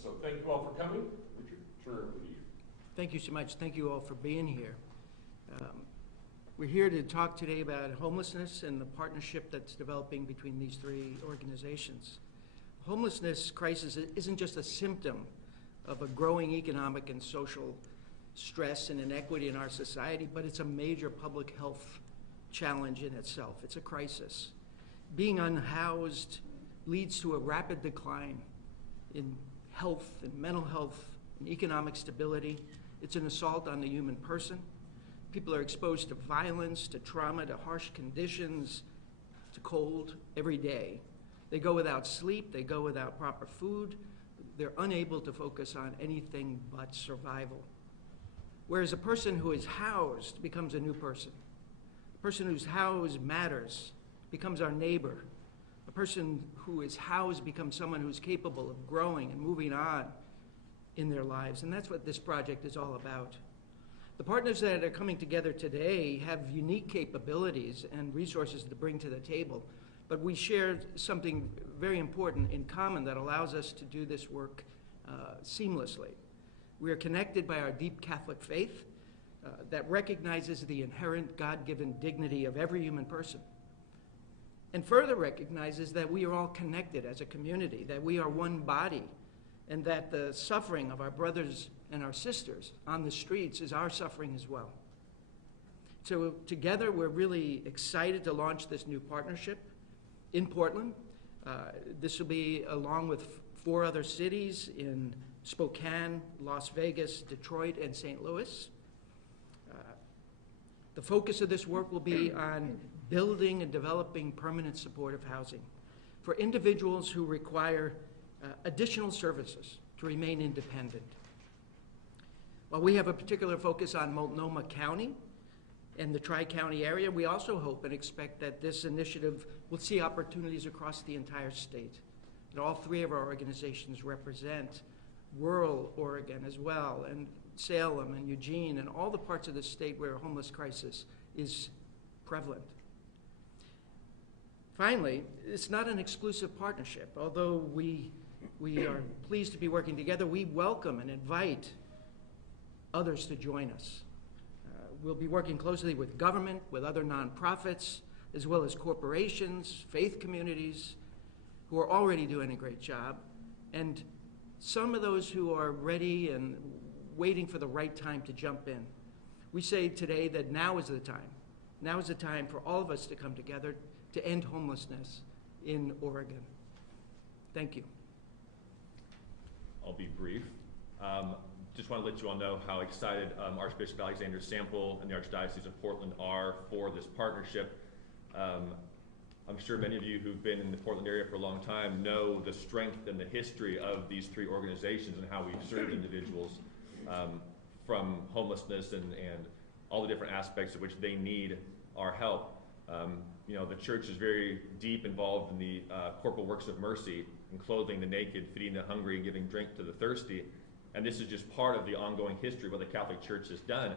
So thank you all for coming. Richard, turn it over to you. Thank you so much. Thank you all for being here. We're here to talk today about homelessness and the partnership that's developing between these three organizations. Homelessness crisis isn't just a symptom of a growing economic and social stress and inequity in our society, but it's a major public health challenge in itself. It's a crisis. Being unhoused leads to a rapid decline in health and mental health and economic stability. It's an assault on the human person. People are exposed to violence, to trauma, to harsh conditions, to cold every day. They go without sleep, they go without proper food. They're unable to focus on anything but survival. Whereas a person who is housed becomes a new person. A person who's housed matters, becomes our neighbor. A person who is housed becomes someone who's capable of growing and moving on in their lives. And that's what this project is all about. The partners that are coming together today have unique capabilities and resources to bring to the table, but we share something very important in common that allows us to do this work seamlessly. We are connected by our deep Catholic faith that recognizes the inherent God-given dignity of every human person, and further recognizes that we are all connected as a community, that we are one body, and that the suffering of our brothers and our sisters on the streets is our suffering as well. So together, we're really excited to launch this new partnership in Portland. This will be along with 4 other cities in Spokane, Las Vegas, Detroit, and St. Louis. The focus of this work will be on building and developing permanent supportive housing for individuals who require additional services to remain independent. While we have a particular focus on Multnomah County and the Tri-County area, we also hope and expect that this initiative will see opportunities across the entire state. And all 3 of our organizations represent rural Oregon as well, and Salem and Eugene and all the parts of the state where a homeless crisis is prevalent. Finally, it's not an exclusive partnership. Although we are pleased to be working together, we welcome and invite others to join us. We'll be working closely with government, with other nonprofits, as well as corporations, faith communities, who are already doing a great job, and some of those who are ready and waiting for the right time to jump in. We say today that now is the time. Now is the time for all of us to come together to end homelessness in Oregon. Thank you. I'll be brief. Just want to let you all know how excited Archbishop Alexander Sample and the Archdiocese of Portland are for this partnership. I'm sure many of you who've been in the Portland area for a long time know the strength and the history of these 3 organizations and how we've served individuals from homelessness and all the different aspects of which they need our help. You know, the church is very deep involved in the corporal works of mercy, in clothing the naked, feeding the hungry, and giving drink to the thirsty. And this is just part of the ongoing history of what the Catholic Church has done.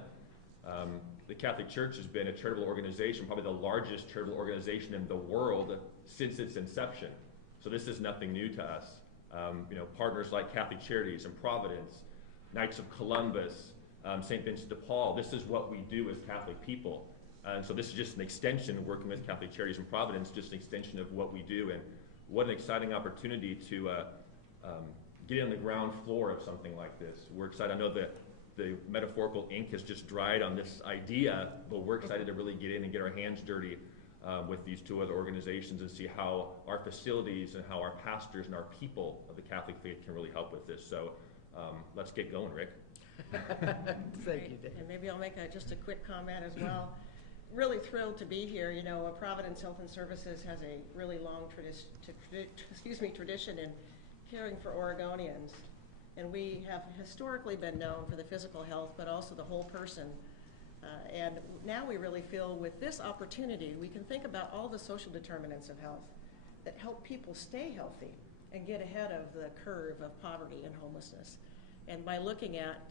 The Catholic Church has been a charitable organization, probably the largest charitable organization in the world since its inception. So this is nothing new to us. You know, partners like Catholic Charities and Providence, Knights of Columbus, St. Vincent de Paul, this is what we do as Catholic people. And so this is just an extension, working with Catholic Charities and Providence, just an extension of what we do. And what an exciting opportunity to get on the ground floor of something like this. We're excited. I know that the metaphorical ink has just dried on this idea, but we're excited to really get in and get our hands dirty with these 2 other organizations and see how our facilities and how our pastors and our people of the Catholic faith can really help with this. So let's get going, Rick. Thank you, Dave. And maybe I'll make just a quick comment as well. Really thrilled to be here. You know, Providence Health and Services has a really long tradition in caring for Oregonians. And we have historically been known for the physical health, but also the whole person. And now we really feel with this opportunity, we can think about all the social determinants of health that help people stay healthy and get ahead of the curve of poverty and homelessness. And by looking at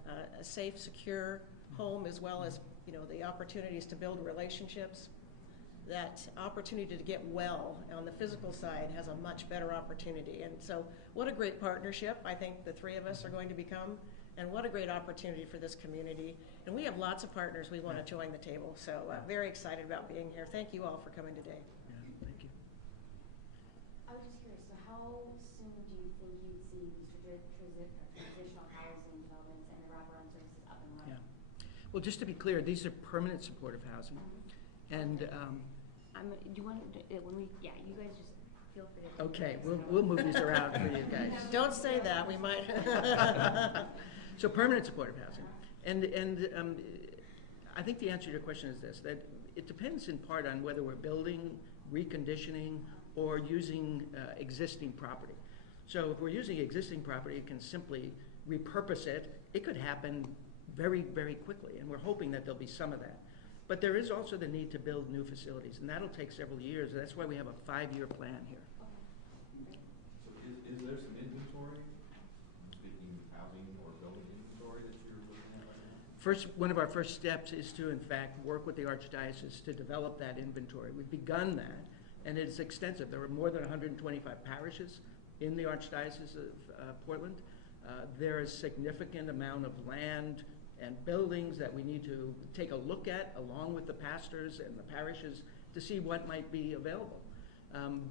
a safe, secure home, as well as, you know, the opportunities to build relationships, that opportunity to get well on the physical side has a much better opportunity. And so what a great partnership I think the three of us are going to become, and what a great opportunity for this community. And we have lots of partners we want to join the table, so very excited about being here. Thank you all for coming today. Yeah, thank you. I was just curious, so how soon do you think you'd see these transitional housing developments and the wraparound services up and running? Yeah. Well, just to be clear, these are permanent supportive housing. And do you want to, when we, yeah, you guys just feel free to. okay, we'll move these around for you guys. Don't say that, we might. So permanent supportive housing. And I think the answer to your question is this, that it depends in part on whether we're building, reconditioning, or using existing property. So if we're using existing property, it can simply repurpose it. It could happen very, very quickly, and we're hoping that there'll be some of that. But there is also the need to build new facilities, and that'll take several years. That's why we have a 5-year plan here. So is there some inventory, speaking housing or building inventory that you're looking at right now? One of our first steps is to, in fact, work with the Archdiocese to develop that inventory. We've begun that, and it's extensive. There are more than 125 parishes in the Archdiocese of Portland. There is a significant amount of land and buildings that we need to take a look at, along with the pastors and the parishes, to see what might be available.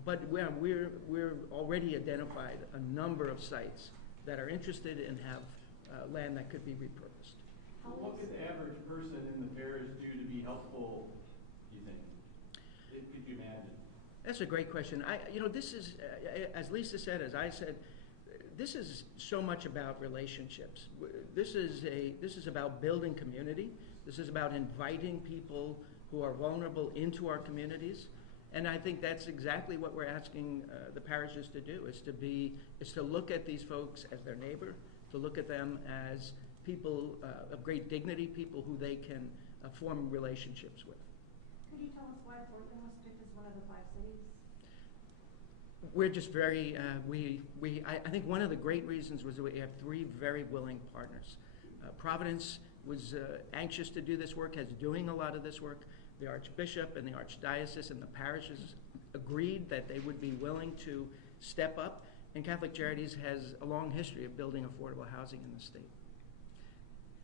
But we're already identified a number of sites that are interested and have land that could be repurposed. What could the average person in the parish do to be helpful, you think? Could you imagine? That's a great question. This is, as Lisa said, as I said, this is so much about relationships. This is about building community. This is about inviting people who are vulnerable into our communities. And I think that's exactly what we're asking the parishes to do, is to look at these folks as their neighbor, to look at them as people of great dignity, people who they can form relationships with. Could you tell us why Portland was picked as one of the 5 cities? We're just very, I think one of the great reasons was that we have 3 very willing partners. Providence was anxious to do this work, is doing a lot of this work. The Archbishop and the Archdiocese and the parishes agreed that they would be willing to step up, and Catholic Charities has a long history of building affordable housing in the state.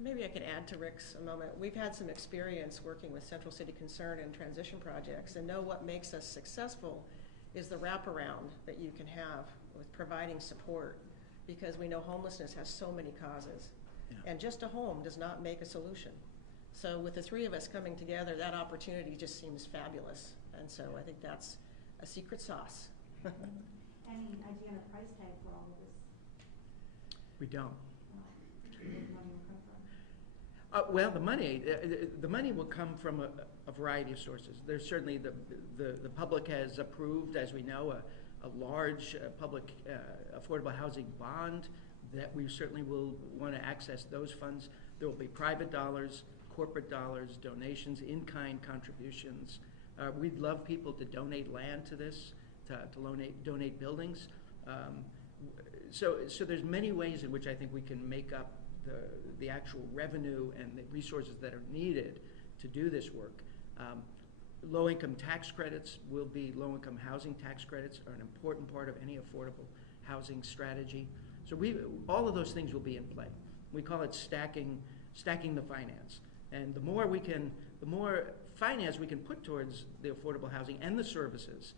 Maybe I could add to Rick's a moment. We've had some experience working with Central City Concern and transition projects, and know what makes us successful is the wraparound that you can have with providing support, because we know homelessness has so many causes. Yeah. And just a home does not make a solution. So with the 3 of us coming together, that opportunity just seems fabulous. And so I think that's a secret sauce. Any idea on a price tag for all of this? We don't. Where the money will come from? Well, the money will come from a variety of sources. There's certainly the public has approved, as we know, a large public affordable housing bond that we certainly will want to access those funds. There will be private dollars, corporate dollars, donations, in-kind contributions. We'd love people to donate land to this, to donate buildings. So there's many ways in which I think we can make up the actual revenue and the resources that are needed to do this work. Low-income tax credits will be, low-income housing tax credits are an important part of any affordable housing strategy. So all of those things will be in play. We call it stacking the finance. And the more finance we can put towards the affordable housing and the services,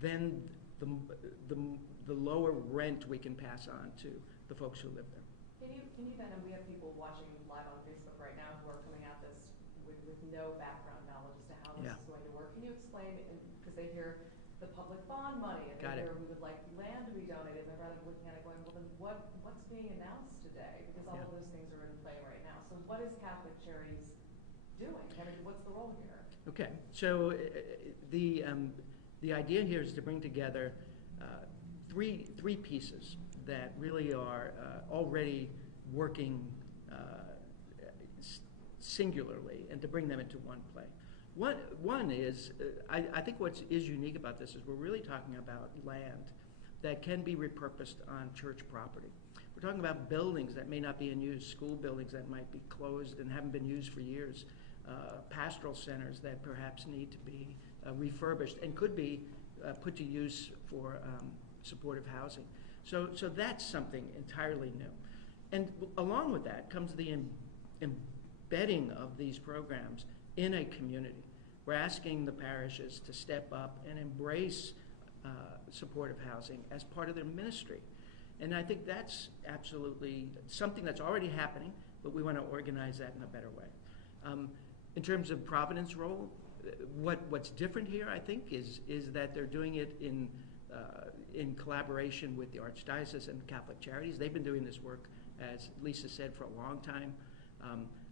then the lower rent we can pass on to the folks who live there. Can you then, and we have people watching live on Facebook right now who are coming at this with no background knowledge as to how this is going to work. Can you explain, because they hear the public bond money, and they hear we would like land to be donated, and they're rather looking at it going, well then what's being announced today? Because all of those things are in play right now. So what is Catholic Charities doing? I mean, what's the role here? Okay, so the idea here is to bring together three pieces that really are already working singularly, and to bring them into one play. One is, I think what is unique about this is we're really talking about land that can be repurposed on church property. We're talking about buildings that may not be in use, school buildings that might be closed and haven't been used for years, pastoral centers that perhaps need to be refurbished and could be put to use for supportive housing. So that's something entirely new. And along with that comes the embedding of these programs in a community. We're asking the parishes to step up and embrace supportive housing as part of their ministry. And I think that's absolutely something that's already happening, but we want to organize that in a better way. In terms of Providence role, what's different here, I think, is that they're doing it in collaboration with the Archdiocese and Catholic Charities. They've been doing this work, as Lisa said, for a long time.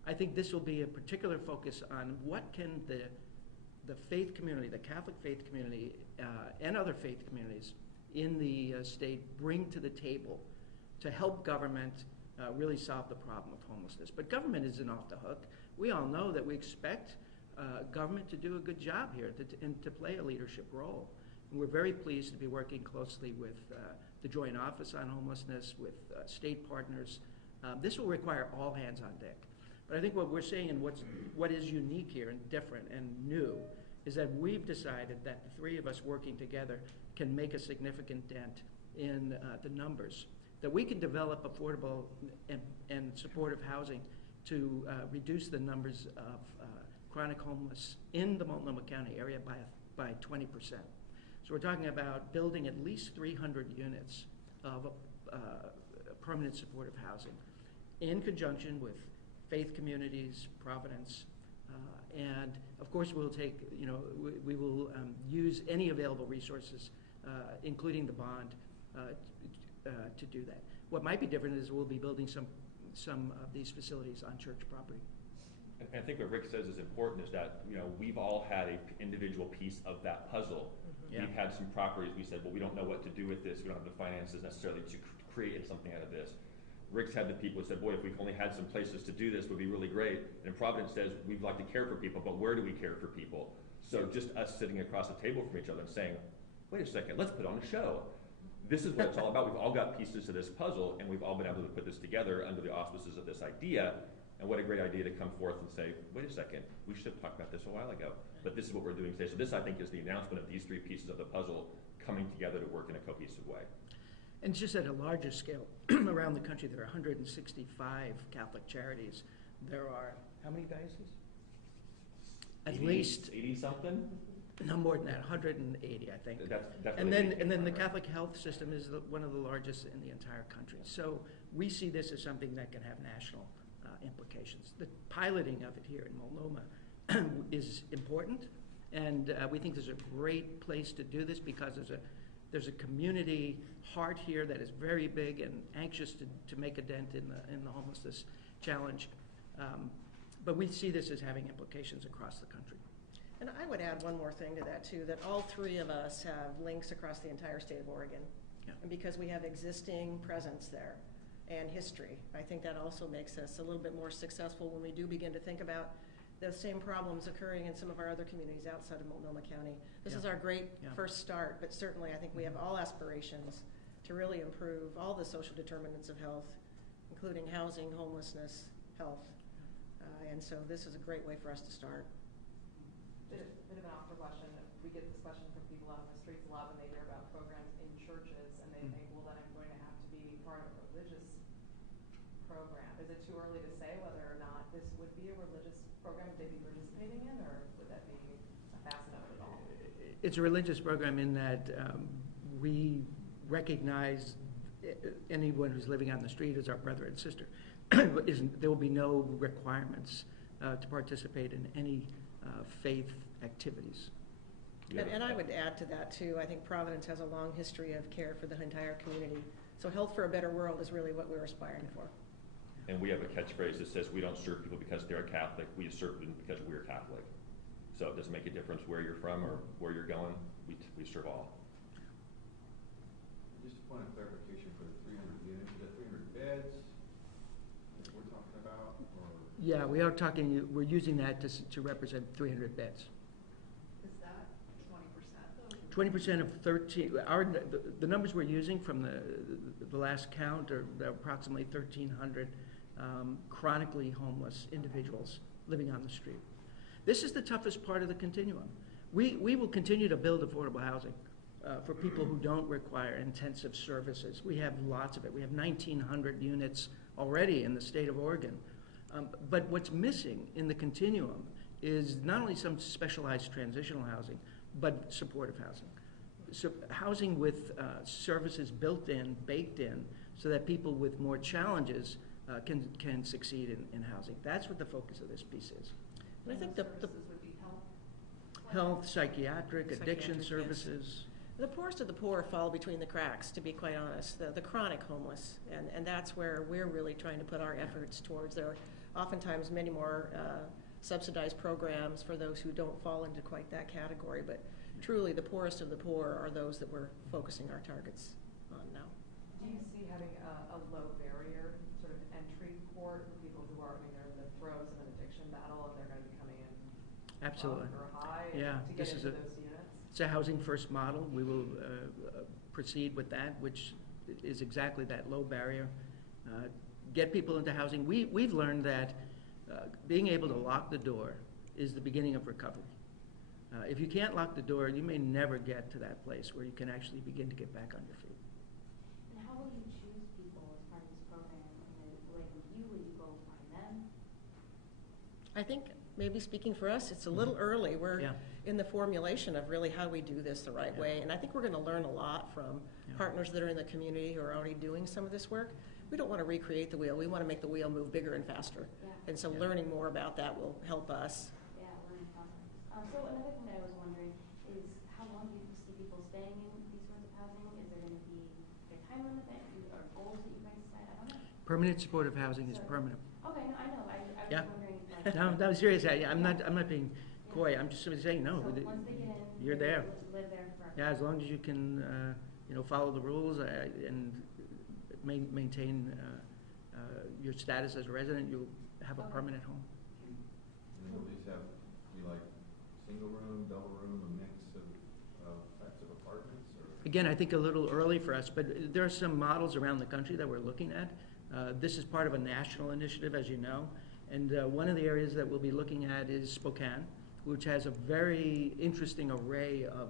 I think this will be a particular focus on what can the faith community, the Catholic faith community, and other faith communities in the state bring to the table to help government really solve the problem of homelessness. But government isn't off the hook. We all know that we expect government to do a good job here and to play a leadership role. And we're very pleased to be working closely with the Joint Office on Homelessness, with state partners. This will require all hands on deck. But I think what we're saying and what is unique here and different and new is that we've decided that the three of us working together can make a significant dent in the numbers, that we can develop affordable and supportive housing to reduce the numbers of chronic homeless in the Multnomah County area by 20%. So we're talking about building at least 300 units of permanent supportive housing in conjunction with faith communities, Providence, and of course we'll take, we will use any available resources, including the bond, to do that. What might be different is we'll be building some of these facilities on church property. And I think what Rick says is important is that, we've all had an individual piece of that puzzle. Mm-hmm. Yeah. We've had some properties, we said, well, we don't know what to do with this. We don't have the finances necessarily to create something out of this. Rick's had the people who said, boy, if we only had some places to do this, would be really great. And Providence says, we'd like to care for people, but where do we care for people? So just us sitting across the table from each other and saying, wait a second, let's put on a show. This is what it's all about. We've all got pieces to this puzzle, and we've all been able to put this together under the auspices of this idea. And what a great idea to come forth and say, wait a second, we should have talked about this a while ago. But this is what we're doing today. So this, I think, is the announcement of these three pieces of the puzzle coming together to work in a cohesive way. And just at a larger scale, around the country, there are 165 Catholic charities. There are, how many dioceses? At least 80-something? No more than that, 180, I think. That's and then the Catholic health system is one of the largest in the entire country. So we see this as something that can have national implications. The piloting of it here in Multnomah is important, and we think there's a great place to do this because there's a community heart here that is very big and anxious to make a dent in the homelessness challenge. But we see this as having implications across the country. And I would add one more thing to that too, that all three of us have links across the entire state of Oregon. Yeah. And because we have existing presence there and history, I think that also makes us a little bit more successful when we do begin to think about the same problems occurring in some of our other communities outside of Multnomah County. This is our great first start, but certainly I think we have all aspirations to really improve all the social determinants of health, including housing, homelessness, health. And so this is a great way for us to start. Bit of an awkward question. We get this question from people out on the streets a lot when they hear about programs in churches, and they think, well, then I'm going to have to be part of a religious program. Is it too early to say whether or not this would be a religious program they'd be participating in, or would that be a facet of it at all? It's a religious program in that we recognize anyone who's living on the street as our brother and sister. There will be no requirements to participate in any faith activities. And I would add to that too, I think Providence has a long history of care for the entire community. So Health for a Better World is really what we're aspiring for. And we have a catchphrase that says we don't serve people because they're Catholic, we serve them because we're Catholic. So it doesn't make a difference where you're from or where you're going, we serve all. Just a point of clarification for the 300 units, is that 300 beds that we're talking about? Or? Yeah, we are talking, we're using that to represent 300 beds. Is that 20% though? 20% of 13, the numbers we're using from the last count are approximately 1,300 chronically homeless individuals living on the street. This is the toughest part of the continuum. We will continue to build affordable housing for people who don't require intensive services. We have lots of it. We have 1,900 units already in the state of Oregon. But what's missing in the continuum is not only some specialized transitional housing, but supportive housing. So housing with services built in, baked in, so that people with more challenges can succeed in housing. That's what the focus of this piece is. And I think the services would be Health, psychiatric, addiction Yes. services. The poorest of the poor fall between the cracks, to be quite honest, the chronic homeless. And that's where we're really trying to put our efforts towards. There are oftentimes many more subsidized programs for those who don't fall into quite that category, but truly the poorest of the poor are those that we're focusing our targets on now. Do you see having a low barrier sort of entry port for people who are, I mean, they're in the throes of an addiction battle and they're going to be coming in Absolutely. or high Yeah, to get this is into those units? It's a housing first model. We will proceed with that, which is exactly that low barrier. Get people into housing. We've learned that being able to lock the door is the beginning of recovery. If you can't lock the door, you may never get to that place where you can actually begin to get back on your feet. And how will you choose people as part of this program? I mean, will they come to you? Will you go find them? I think maybe speaking for us, it's a little early. We're Yeah. in the formulation of really how we do this the right way. And I think we're going to learn a lot from partners that are in the community who are already doing some of this work. We don't want to recreate the wheel. We want to make the wheel move bigger and faster. Yeah. And so learning more about that will help us. Yeah, learning process. So another thing that I was wondering is how long do you see people staying in these sorts of housing? Is there going to be a time limit or goals that you guys set? I don't know. Permanent supportive housing is permanent. Okay, no, I know. I was Yeah. wondering. Like, No, that was serious. I'm not being coy. I'm just saying no. So once they get in, You're there. Live there forever. Yeah, as long as you can, follow the rules and maintain your status as a resident, you'll have a permanent home. And then will these be like single room, double room, a mix of types of apartments, or? Again, I think a little early for us, but there are some models around the country that we're looking at. This is part of a national initiative, as you know, and one of the areas that we'll be looking at is Spokane, which has a very interesting array of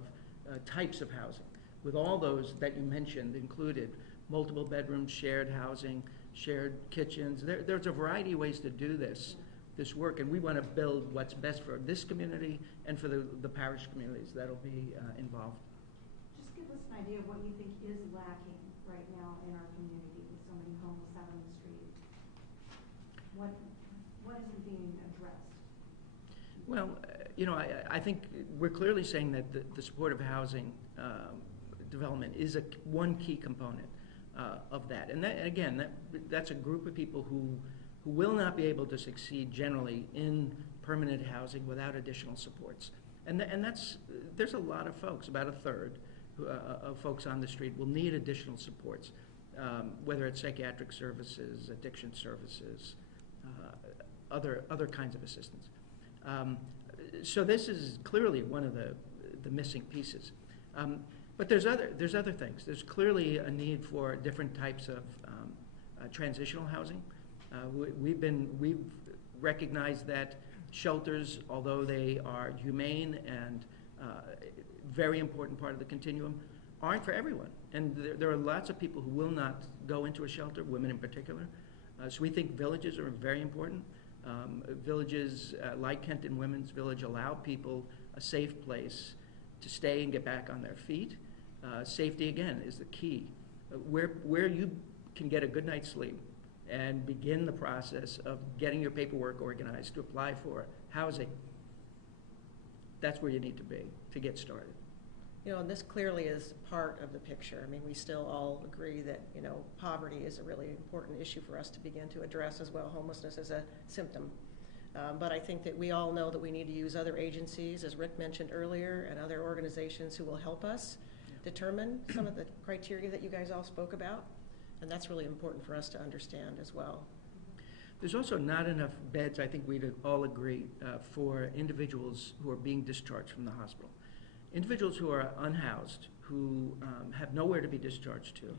types of housing, with all those that you mentioned included: multiple bedrooms, shared housing, shared kitchens. There's a variety of ways to do this work, and we want to build what's best for this community and for the parish communities that'll be involved. Just give us an idea of what you think is lacking right now in our community with so many homeless out on the street. What isn't being addressed? Well, I think we're clearly saying that the supportive housing development is one key component of that. And that, again, that's a group of people who will not be able to succeed generally in permanent housing without additional supports. And there's a lot of folks, about a third of folks on the street will need additional supports, whether it's psychiatric services, addiction services, other kinds of assistance. So this is clearly one of the missing pieces. But there's other things. There's clearly a need for different types of transitional housing. We've recognized that shelters, although they are humane and very important part of the continuum, aren't for everyone. And there are lots of people who will not go into a shelter, women in particular. So we think villages are very important. Villages like Kenton Women's Village allow people a safe place to stay and get back on their feet. Safety, again, is the key. Where you can get a good night's sleep and begin the process of getting your paperwork organized to apply for housing, that's where you need to be to get started. And this clearly is part of the picture. I mean, we still all agree that, poverty is a really important issue for us to begin to address as well, homelessness as a symptom. But I think that we all know that we need to use other agencies, as Rick mentioned earlier, and other organizations who will help us determine some of the criteria that you guys all spoke about. And that's really important for us to understand as well. There's also not enough beds, I think we'd all agree, for individuals who are being discharged from the hospital. Individuals who are unhoused, who have nowhere to be discharged to,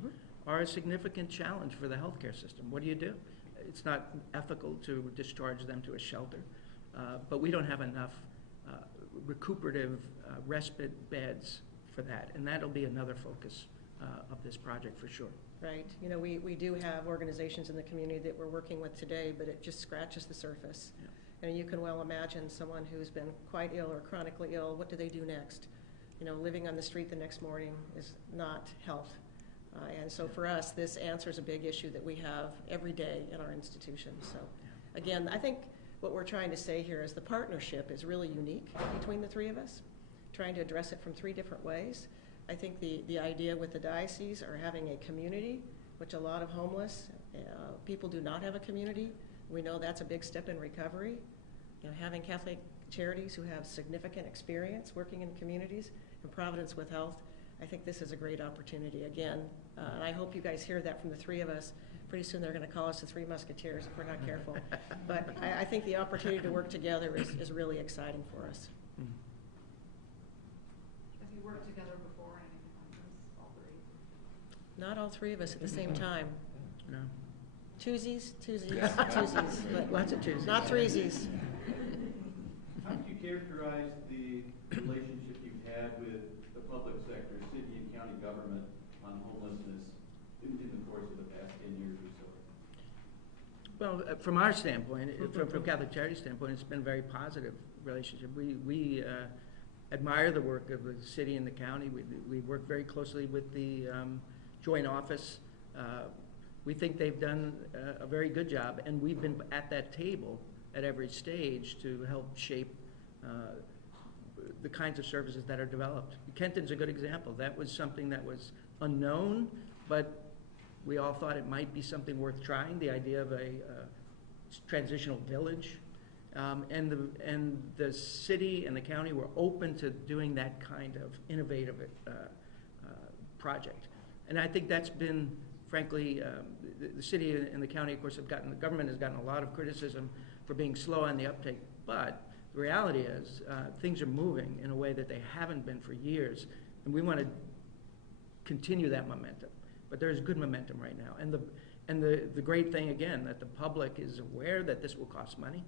are a significant challenge for the healthcare system. What do you do? It's not ethical to discharge them to a shelter, but we don't have enough recuperative respite beds for that. And that'll be another focus of this project for sure. Right. You know, we do have organizations in the community that we're working with today, but it just scratches the surface. Yeah. And you can well imagine someone who's been quite ill or chronically ill, what do they do next? You know, living on the street the next morning is not health. And so for us, this answers a big issue that we have every day in our institution. So again, I think what we're trying to say here is the partnership is really unique between the three of us, trying to address it from three different ways. I think the idea with the diocese are having a community, which a lot of homeless people do not have a community. We know that's a big step in recovery. You know, having Catholic Charities who have significant experience working in communities, and Providence with Health, I think this is a great opportunity again. And I hope you guys hear that from the three of us. Pretty soon they're going to call us the Three Musketeers if we're not careful. But I think the opportunity to work together is really exciting for us. Have you worked together before in any conference, all three? Not all three of us at the same time. No. Twosies, but Lots of twosies. not threesies. How would you characterize the relationship you've had with the public sector, city and county government, on homelessness in the course of the past 10 years or so? Well, from our standpoint, from Catholic Charities standpoint, it's been a very positive relationship. We admire the work of the city and the county. We work very closely with the joint office. We think they've done a very good job, and we've been at that table at every stage to help shape the kinds of services that are developed. Kenton's a good example. That was something that was unknown, but we all thought it might be something worth trying, the idea of a transitional village. And the city and the county were open to doing that kind of innovative project. And I think that's been, frankly, the city and the county, of course, the government has gotten a lot of criticism for being slow on the uptake, but the reality is things are moving in a way that they haven't been for years, and we want to continue that momentum. But there's good momentum right now, and the great thing, again, that the public is aware that this will cost money.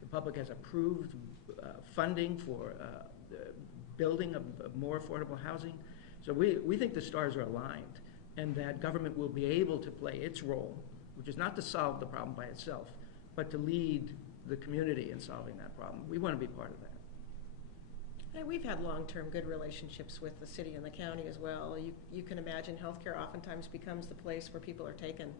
The public has approved funding for the building of more affordable housing. So we think the stars are aligned, and that government will be able to play its role, which is not to solve the problem by itself, but to lead the community in solving that problem. We want to be part of that. And we've had long-term good relationships with the city and the county as well. You can imagine healthcare oftentimes becomes the place where people are taken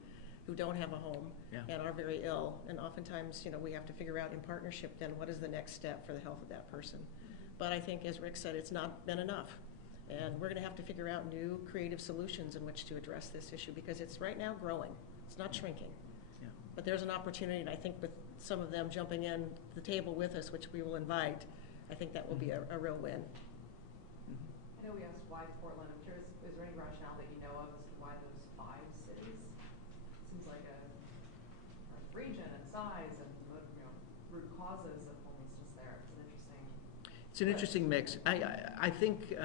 who don't have a home and are very ill. And oftentimes, you know, we have to figure out in partnership then what is the next step for the health of that person. But I think, as Rick said, it's not been enough. And we're going to have to figure out new creative solutions in which to address this issue, because it's right now growing. It's not shrinking. Yeah. But there's an opportunity, and I think with some of them jumping in the table with us, which we will invite, I think that will be a real win. I know we asked why Portland. I'm curious, is there any rationale that you know of as to why those 5 cities? Seems like a region and size and root causes of homelessness there. It's an interesting mix. I think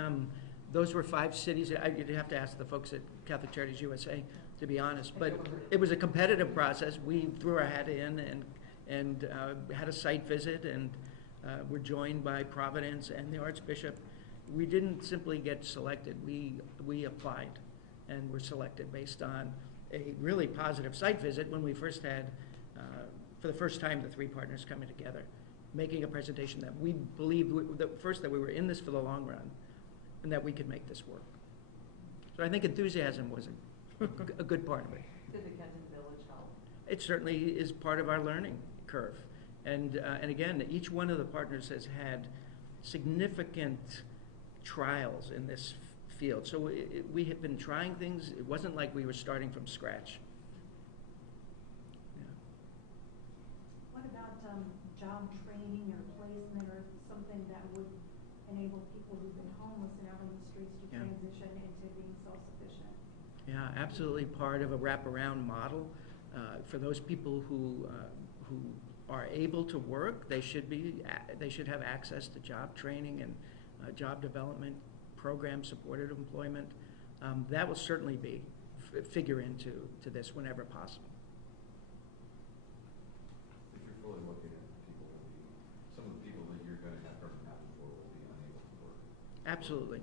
those were 5 cities. You'd have to ask the folks at Catholic Charities USA, to be honest. But it was a competitive process. We threw our hat in and had a site visit, and were joined by Providence and the Archbishop. We didn't simply get selected. We applied and were selected based on a really positive site visit when we first had, for the first time, the 3 partners coming together, making a presentation that we believed, that we were in this for the long run, and that we could make this work. So I think enthusiasm was a good part of it. Did the Kenton Village help? It certainly is part of our learning curve. And again, each one of the partners has had significant trials in this field. So we have been trying things. It wasn't like we were starting from scratch. Yeah. What about job training or placement or something that would enable people who've been homeless and out on the streets to transition into being self-sufficient? Yeah, absolutely part of a wraparound model. For those people who are able to work, they should have access to job training and job development programs, supported employment. That will certainly figure into this whenever possible. If you're fully looking at people, some of the people that you're going to have from happen for will be unable to work. Absolutely.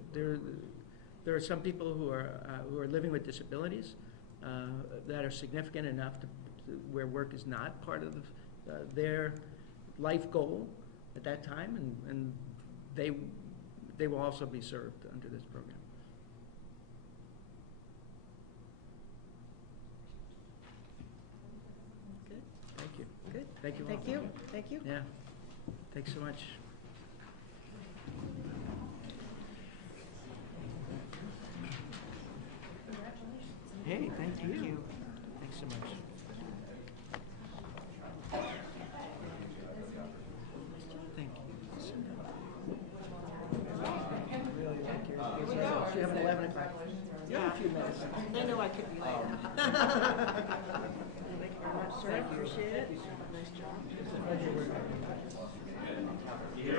There are some people who are living with disabilities that are significant enough to where work is not part of their life goal at that time, and they will also be served under this program. Good. Thank you. Good. Thank you all. Thank you. Thank you. Yeah. Thanks so much. Hey, thank you. Thanks so much. Thank you. Really like your enthusiasm. You have an 11 o'clock. You have a few minutes. I know I could be later. Thank you very much, sir. Thank you. Appreciate it. Thank you so much. Nice job. It's a pleasure working with you.